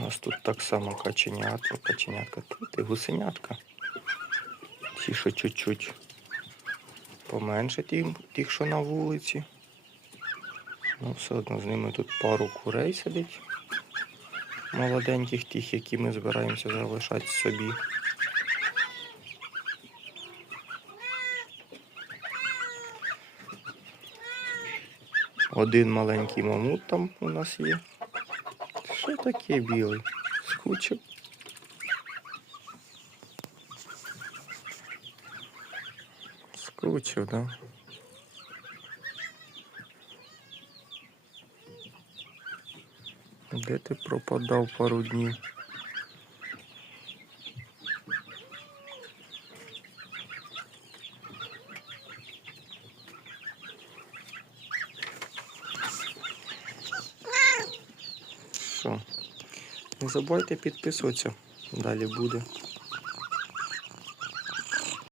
нас тут так само каченятка, каченятка. Тут і гусенятка. Ті, що чуть-чуть поменше ті, що на вулиці. Ну, все одно з ними тут пару курей сидить. Молоденьких тих, які ми збираємося залишати собі. Один маленький мамут там у нас є. Що таке білий? Скучив. Скучив, да? Де ти пропадав пару днів? Що? Не забувайте підписуватися. Далі буде.